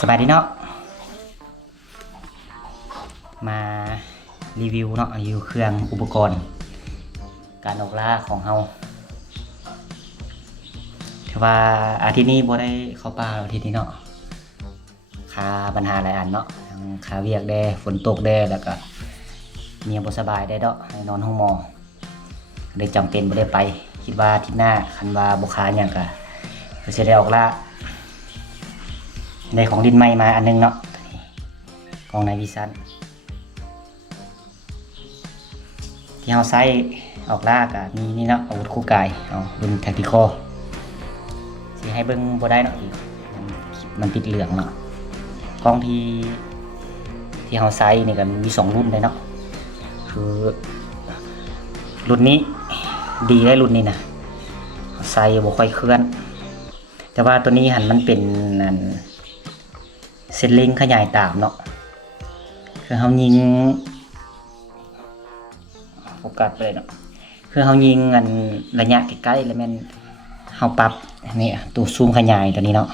สบายดีเนาะมารีวิวเนาะรีวิวเครื่องอุปกรณ์การออกล่าของเฮาถือว่าอาทิตย์นี้บ่ได้เข้าป่าอาทิตย์นี้เนาะค่าปัญหาหลายอันเนาะทั้งค่าเวียกแด่ฝนตกแด่แล้วก็เมียบ่สบายได้เนาะให้นอนห้องหมอเลยจำเป็นบ่ได้ไปคิดว่าอาทิตย์หน้าคันว่าบ่ค้าหยังก็สิได้ออกล่าได้ของดินใหม่มาอันนึงเนาะของนายวิสันที่เราใช้ออกล่ากับมีนี่เนาะอาวุธคู่กายเอารุ่นแท็กติคอลสิให้เบิ้งบ่ได้เนาะมันติดเหลืองเนาะกล้องที่เราใช้นี่ก็มี2รุ่นเลยเนาะคือรุ่นนี้ดีได้รุ่นนี้นะใส่บ่ค่อยเคลื่อนแต่ว่าตัวนี้หันมันเป็นเส้นเล็งขยายตามเนาะคือเขายิงโฟกัสไปเลยเนาะคือเขายิงระยะใกล้ๆแล้วแม่นเขาปรับนี่ตัวซูมขยายตัวนี้เนาะ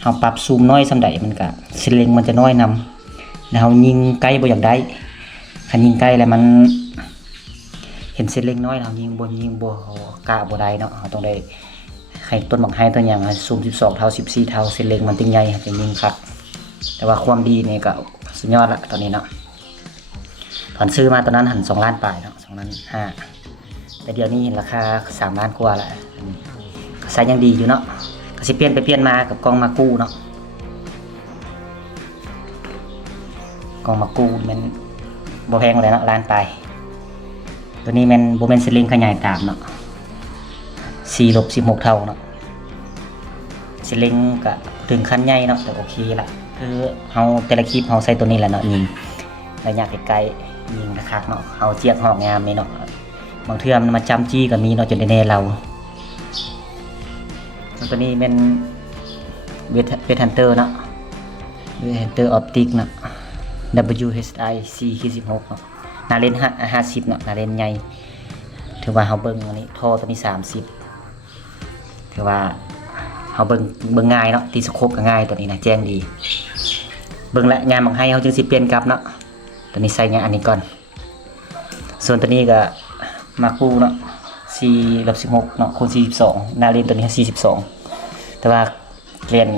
เขาปรับซูมน้อยสำใดมันก็เส้นเล็งมันจะน้อยนำแล้วเขายิงใกล้บ่อยากได้คันยิงใกล้แล้วมันเห็นเส้นเล็งน้อยเรายิงบ่กะบ่ได้เนาะเขาต้องได้ให้ต้นบักไห้ตัวอย่างซูม12เท่า14เท่าเส้นเล็งมันตึงใหญ่จะยิงคักแต่ว่าความดีนี่ก็สุดยอดละตอนนี้เนาะตอนซื้อมาตอนนั้นหัน2 ล้านปลายเนาะ2 ล้าน 5แต่เดี๋ยวนี้เห็นราคา3 ล้านกว่าละใช้ยังดีอยู่เนาะก็สิเปลี่ยนไปเปลี่ยนมากับกองมากู้เนาะกองมากู้มันบ่แพงเลยเนาะ1 ล้านปลายตัวนี้มันบ่แม่นสลิงขยายตามเนาะ4-16 เท่าเนาะสลิงก็ถึงขั้นใหญ่เนาะแต่โอเคละคือเฮาแต่ละคลิปเฮาใส่ตัวนี้แหละเนาะยิงระยะไกลๆยิงคักเนาะเฮาเจียกหอกงามนี่เนาะบางเทื่อมันมาจำจี้ก็มีเนาะจนได้แน่เราตัวนี้เป็นเวทฮันเตอร์เนาะเวทฮันเตอร์ออปติกเนาะ WHI C16 เนาะนาเลน50เนาะนาเลนใหญ่ถือว่าเฮาเบิ่งอันนี้ท่อตัวนี้30ถือว่าเฮาเบิ่งง่ายเนาะตีสโคปก็ง่ายตัวนี้นะแจ้งดีเบิ่งและงานบางให้เฮาจึงสิเปลี่ยนกลับเนาะตัวนี้ใส่งานอันนี้ก่อนส่วนตัวนี้ก็มาคู่เนาะ4-16เนาะคูณ42นาเรนตัวนี้42แต่ว่าเกลียน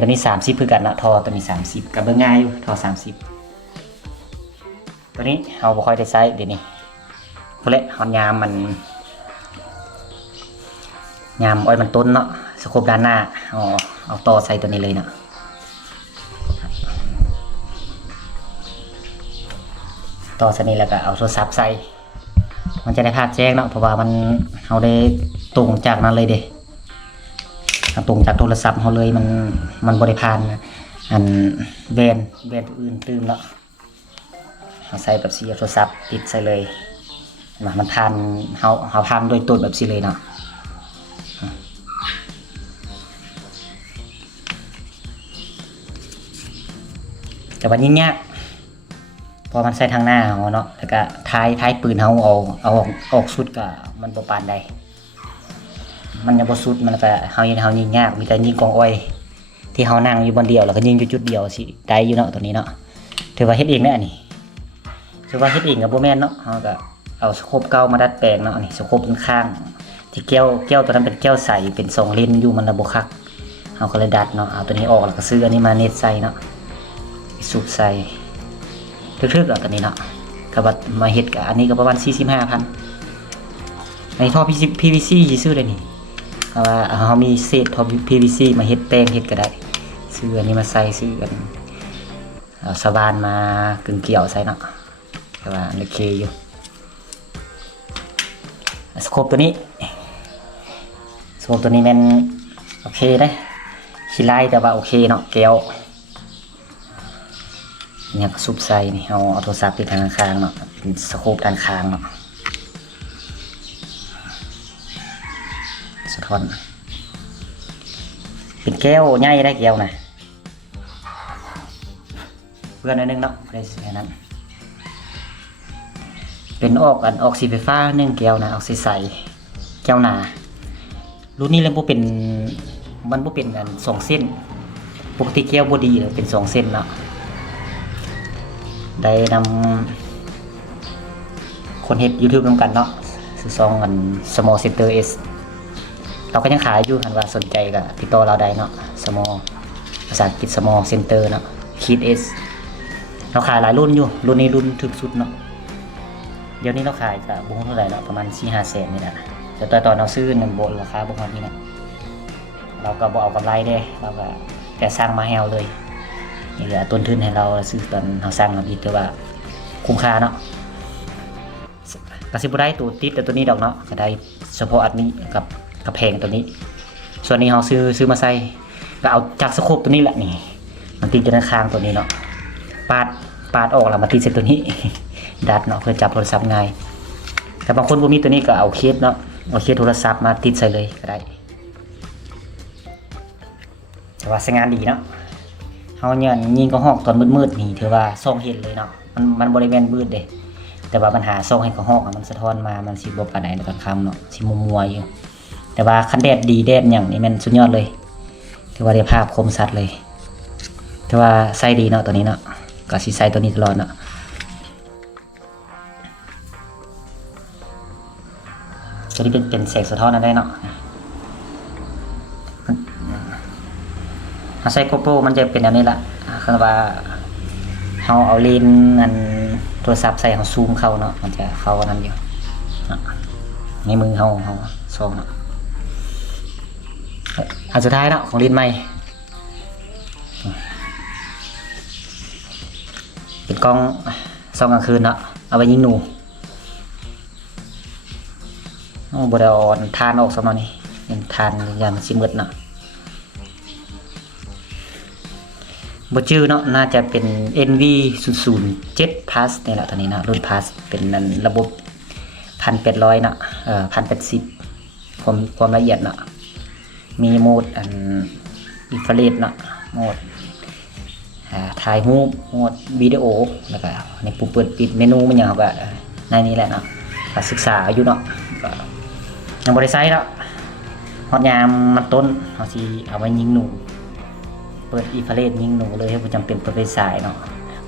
ตัวนี้30คือกันเนาะทอตัวนี้30ก็เบิ่งง่ายอยู่ทอ30ตัวนี้เฮาบ่ค่อยได้ใช้เดี๋ยวนี้พุ่นแหละเฮายามอ้อยมันต้นเนาะสโคปด้านหน้าเอาต่อใส่ตัวนี้เลยเนาะต่อใส่นี้แล้วก็เอาโทรศัพท์ใส่มันจะได้ภาพแจ้งเนาะเพราะว่ามันเอาได้ตรงจากนั้นเลยเด้ตรงจากโทรศัพท์เขาเลยมันบริพานแบรนด์อื่นตื่มเนาะเอาใส่แบบสีโทรศัพท์ติดใส่เลยมันทานเขาทานโดยตัวแบบสีเลยเนาะแต่ว่ายิ่งยากพอมันใส่ทางหน้าเขาเนาะแล้วก็ท้ายปืนเขาเอาออกสุดก็มันบ่ปานใดมันยังบ่สุดมันก็เฮายิงยากมีแต่ยิงกองอ้อยที่เฮานั่งอยู่บนเดียวแล้วก็ยิงอยู่จุดเดียวสิได้อยู่เนาะตัวนี้เนาะถือว่าเฮ็ดเองแน่นี่ถือว่าเฮ็ดเองก็บ่แม่นเนาะเฮาก็เอาสโคปเก่ามาดัดแปลงเนาะนี่สโคปข้างที่แก้วตัวนั้นเป็นแก้วใสเป็น2เลนอยู่มันระบบคักเฮาก็เลยดัดเนาะเอาตัวนี้ออกแล้วก็ซื้ออันนี้มาเน็ตใส่เนาะสูบใส่ทึกๆตัวนี้เนาะก็บัดมาเฮ็ดก็อันนี้ก็ประมาณ 45,000 ในท่อ PVC สิซื้อได้นี่เพราะว่าเฮามีเศษท่อ PVC มาเฮ็ดแป้งเฮ็ดก็ได้ซื้ออันนี้มาใส่ซื้อกันเอาสว่านมากึ่งเกี่ยวใส่เนาะแต่ว่าโอเคอยู่สโคปตัวนี้แม่นโอเคได้ขี้ไล่แต่ว่าโอเคเนาะแก้วเนี่ยก็ซุบใส่นี่เอาโทรศัพท์ติดทางข้างเนาะเป็นสโคปด้านข้างเนาะสะท้อนเป็นแก้วใหญ่ได้แก้วนะเพื่อนนึงเนาะได้แค่นั้นเป็นออกสีไฟฟ้า1 แก้วนะออกใสๆแก้วหนารุ่นนี้เลยมันบ่เป็น2 เส้น ปกติเกลียวบ่ดีเลยเป็น2เส้นเนาะได้นำคนเฮ็ด YouTube นำกันเนาะซื้อซองอัน Small Center S เราก็ยังขายอยู่คันว่าสนใจก็ติดต่อเราได้เนาะ Small ภาษาอังกฤษ Small Center เนาะขีด S เราขายหลายรุ่นอยู่รุ่นนี้รุ่นถึกสุดเนาะเดี๋ยวนี้เราขายก็บ่ฮู้เท่าไหร่เนาะประมาณ 4-5 แสนนี่แหละแต่ตอนเราซื้อนั่นบ่ราคาบ่ฮอดนี่เนาะเราก็บ่เอากำไรเด้เราก็แต่สร้างมาให้เราเลยนี่เหลือต้นทุนให้เราซื้อตอนเราสร้างมาอีกถือว่าคุ้มค่าเนาะก็สิบ่ได้ตัวติดแต่ตัวนี้ดอกเนาะก็ได้เฉพาะอันนี้กับแพงตัวนี้ส่วนนี้เราซื้อมาใส่ก็เอาจากสโคปตัวนี้แหละนี่มันติดอยู่ในคางตัวนี้เนาะปาดออกแล้วมาติดเส้นตัวนี้ ดัดเนาะเพื่อจับโทรศัพท์ง่ายแต่บางคนบ่มีตัวนี้ก็เอาเคสเนาะเอาเคสโทรศัพท์มาติดใส่เลยก็ได้แต่ว่าใช้งานดีเนาะเฮาเนี่ยยิงก็ฮอกตอนมืดๆนี่ถือว่าส่องเห็นเลยเนาะมันบ่ได้แม่นมืดเด้แต่ว่าปัญหาส่องให้ก็ฮอกมันสะท้อนมามันสิบ่ปานใดในตอนค่ำเนาะสิมัวๆอยู่แต่ว่าคันแดดดีแดดหยังนี่แม่นสุดยอดเลยถือว่าได้ภาพคมชัดเลยถือว่าใช้ดีเนาะตัวนี้เนาะก็สิใช้ตัวนี้ตลอดเนาะตัวนี้เป็นแสงสะท้อนได้เนาะถ้าใช้โกโปรมันจะเป็นแบบนี้ละคือว่าเราเอาเลนส์นั่นโทรศัพท์ใส่เราซูมเข้าเนาะมันจะเข้านั้นอยู่ในมือเราซองเนาะอันสุดท้ายเนาะของเลนส์ใหม่เป็นกล้องส่องกลางคืนเนาะเอาไปยิงหนูบไดออนทานออกสำหรับนี่เป็นทานอย่างสิมืดเนาะบ่ชื่อเนาะน่าจะเป็น NV007 Plus นี่แหละตอนนี้เนาะรุ่น Plus เป็นนั้นระบบ 1800 เนาะ1080ความละเอียดเนาะมีโหมดอันอินฟราเรดเนาะโหมดถ่ายรูปโหมดวิดีโอแล้วก็ในปุ่มเปิดปิดเมนูมันอย่างก็ในนี้แหละเนาะก็ศึกษาอยู่เนาะยังบ่ได้ใช้แล้วฮอดยามมันต้นเฮาสิเอาไว้ยิงหนูเปิดอินฟราเรดยิงหนูเลยบ่จำเป็นต้องไปสายเนาะ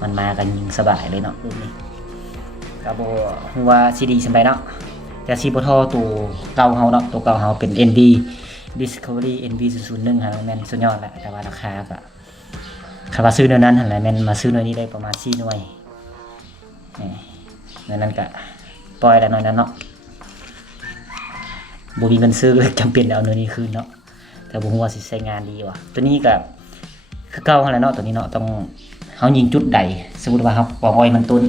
มันมากันยิงสบายเลยเนาะรุ่นนี้ก็บ่ฮู้ว่าสิดีส่ำใดเนาะแต่สิบ่ทอตัวเก่าเฮาเนาะตัวเก่าเฮาเป็น NV Discovery NV001 หาแม่นสุดยอดแหละแต่ว่าราคาก็คำว่าซื้อหน่วยนั้นหั่นแหละแม่นมาซื้อหน่วยนี้ได้ประมาณ4หน่วยนี่นั้นก็ปล่อยแล้วหน่อยนั้นเนาะบ่มีเงินซื้อจำเป็นเอาหน่วยนี้คืนเนาะแต่บ่ฮู้ว่าสิใช้งานดีบ่ตัวนี้ก็คือเก่าหั่นแหละเนาะตัวนี้เนาะต้องเฮายิงจุดใดสมมุติว่าเฮาปล่อยมันต้น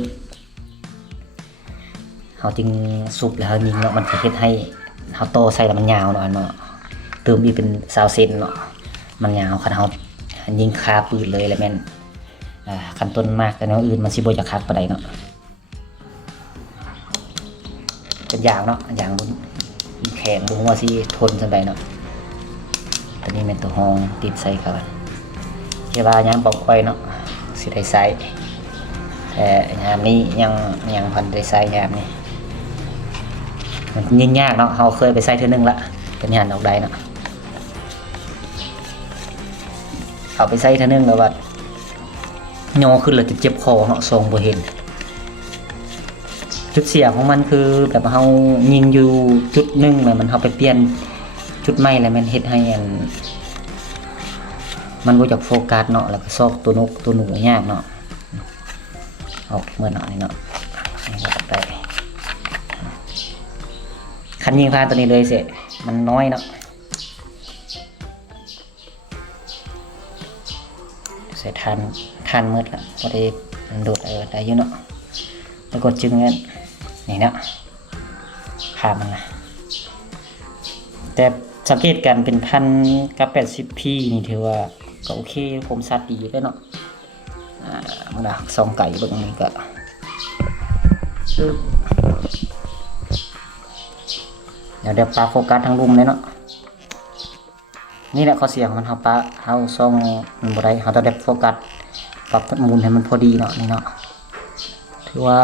เฮาจึงสุบแล้วเฮายิงเนาะมันสิเฮ็ดให้เฮาโตใส่แล้วมันยาวเนาะเติมอีกเป็น20เซนเนาะมันยาวคันเฮายิงคาปืนเลยแล้วแม่นคันต้นมากแต่แนวอื่นมันสิบ่จะคักปานใดเนาะเป็นยาวเนาะยางบนแข็งบ่ฮู้ว่าสิทนจังไดเนาะตัวนี้เป็นตัวห้องติดใส่กันเวลายามปอกไว้เนาะสิได้ใส่แต่ยามนี้ยังพันได้ใส่ยามนี้มันยิ่งยากเนาะเฮาเคยไปใส่เทื่อนึงละเป็นหันออกได้เนาะเอาไปใส่เทื่อนึงแล้วว่าโยขึ้นแล้วเจ็บคอเนาะทรงบ่เห็นจุดเสียของมันคือแบบเฮายิงอยู่จุดนึงแล้วมันเฮาไปเปลี่ยนจุดใหม่แล้วมันเฮ็ดให้มันบ่จักโฟกัสเนาะแล้วก็ซอกตัวนกตัวหนูยากเนาะออกเมื่อหน่อยเนาะไปคันยิงพาตัวนี้เลยเสร็จมันน้อยเนาะใส่ทานมืดละพอดีมันโดดได้อยู่เนาะแล้วกดจึงงั้นนี่เนาะพามันนะแต่สังเกตกันเป็น1000กับ 80p นี่ถือว่าก็โอเคผมชัดดีเลยเนาะมันน่ะส่องไก่เบิ่งนี่ก็เดี๋ยวปาโฟกัสทั้งรุมเลยเนาะนี่แหละข้อเสียของมันเฮาปาเฮาส่องมันบ่ได้เฮาต้องได้โฟกัสปรับมุมให้มันพอดีเนาะนี่เนาะถือว่า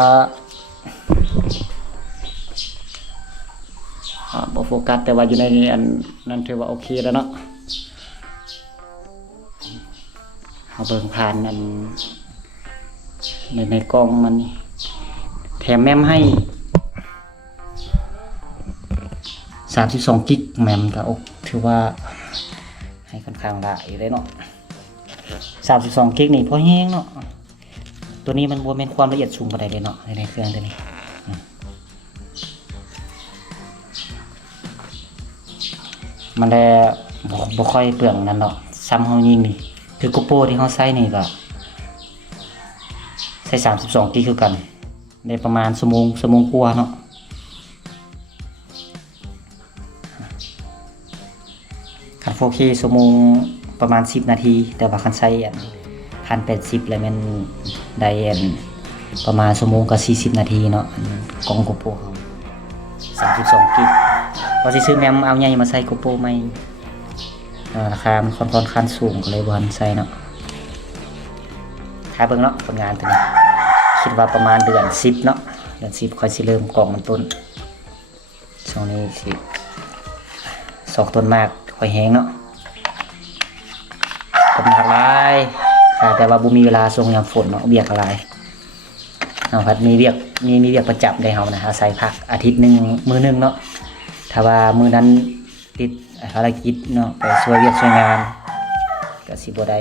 บ่โฟกัสแต่ว่าอยู่ในอันนั้นถือว่าโอเคแล้วเนาะ เอาเบิ่งผ่านอันในกล้องมันนี่แถมแมมให้32 กิกแมมก็ถือว่าให้ค่อนข้างหลายอยู่เลยเนาะ32 กิกนี่พอแห้งเนาะตัวนี้มันบ่แม่นความละเอียดสูงปานใดเลยเนาะในเครื่องตัวนี้มันแลบ่ค่อยเปลืองนั่นเนาะซ้ำเฮายิงนี่คือ GoPro ที่เฮาใช้นี่ก็ใช้32 กิกคือกันได้ประมาณชั่วโมงกว่าเนาะคัน 4K ชั่วโมงประมาณ10 นาทีแต่ว่าคันใช้อัน1080แล้วมันได้อันประมาณชั่วโมงกับ40 นาทีเนาะกล้อง GoPro เฮา32 กิกพอสิซื้อแมมเอาใหญ่มาใส่ GoPro ใหม่ราคามันค่อนข้างสูงก็เลยบ่ทันใส่เนาะท้ายเบิ่งเนาะผลงานตัวนี้คิดว่าประมาณเดือน10เนาะเดือน10ค่อยสิเริ่มกล่องมันต้นช่วงนี้สิสอกต้นมากค่อยแห้งเนาะต้นมากหลายแต่ว่าบ่มีเวลาส่งยามฝนเนาะเวียกหลายเอาครับมีเวียกประจำได้เฮานะอาศัยพักอาทิตย์นึงมื้อนึงเนาะถ้าว่ามื้อนั้นติดภารกิจเนาะไปช่วยเวียกช่วยงานก็สิบ่ได้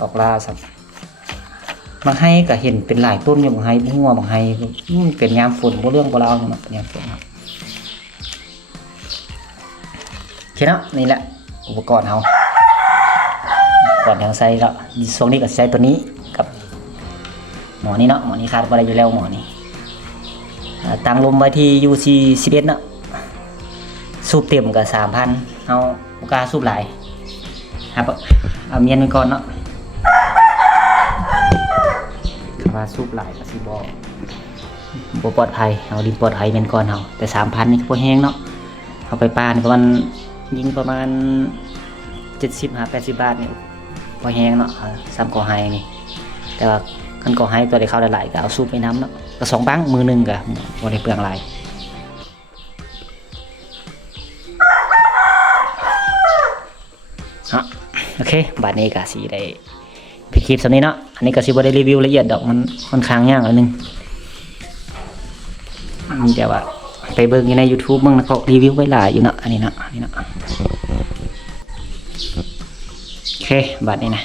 ออกล่าซับบางไห้ก็เห็นเป็นหลายต้นอยู่บางไห้หัวบางไห้เป็นยามฝนบ่เรื่องบ่ราวเนาะยามฝนครับโอเคเนาะนี่แหละอุปกรณ์เฮาก่อนยังใส่แล้วช่วงนี้ก็ใช้ตัวนี้กับหมอนี่เนาะหมอนี่ขาดบ่ได้อยู่แล้วหมอนี่ตั้งลมไว้ที่ UC 11เนาะสูบเต็มก็ 3,000 เอาบ่กล้าสูบหลายครับเอาเมียนไว้ก่อนเนาะว่าสูบหลายก็สิบ่ปลอดภัยเอาดินปลอดภัยเป็นก่อนเฮาแต่ 3,000 นี่ก็บ่แฮงเนาะเอาไปป่านี่ประมาณยิงประมาณ70-80 บาทนี่บ่แฮงเนาะซ้ำก่อไฮนี่แต่ว่าคันก่อไฮตัวได้เข้าหลายๆก็เอาสูบไปน้ำเนาะก็2บังมือนึงก็บ่ได้เปลืองหลายโอเคบัดนี้ก็สิได้ปิดคลิปสำนี้เนาะอันนี้ก็สิบ่ได้รีวิวละเอียดดอกมันค่อนข้างยากอันนึงมีแต่ว่าไปเบิ่งอยู่ใน YouTube มึงนะเขารีวิวไว้หลายอยู่เนาะอันนี้เนาะโอเคบัดนี้นะ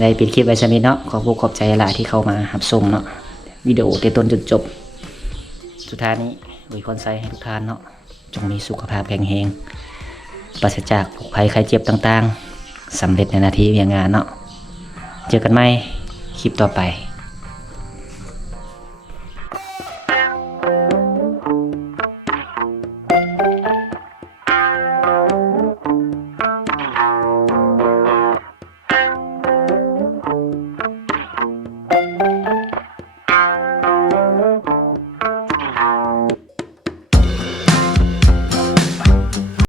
ได้ปิดคลิปไว้สำนี้เนาะขอบใจหลายที่เข้ามารับชมเนาะวิดีโอแต่ต้นจนจบสุดท้ายนี้อวยพรใส่ให้ทุกท่านเนาะจงมีสุขภาพแข็งแรงปราศจากโรคภัยไข้เจ็บต่างๆสำเร็จในหน้าที่การงานเนาะเจอกันใหม่คลิปต่อไป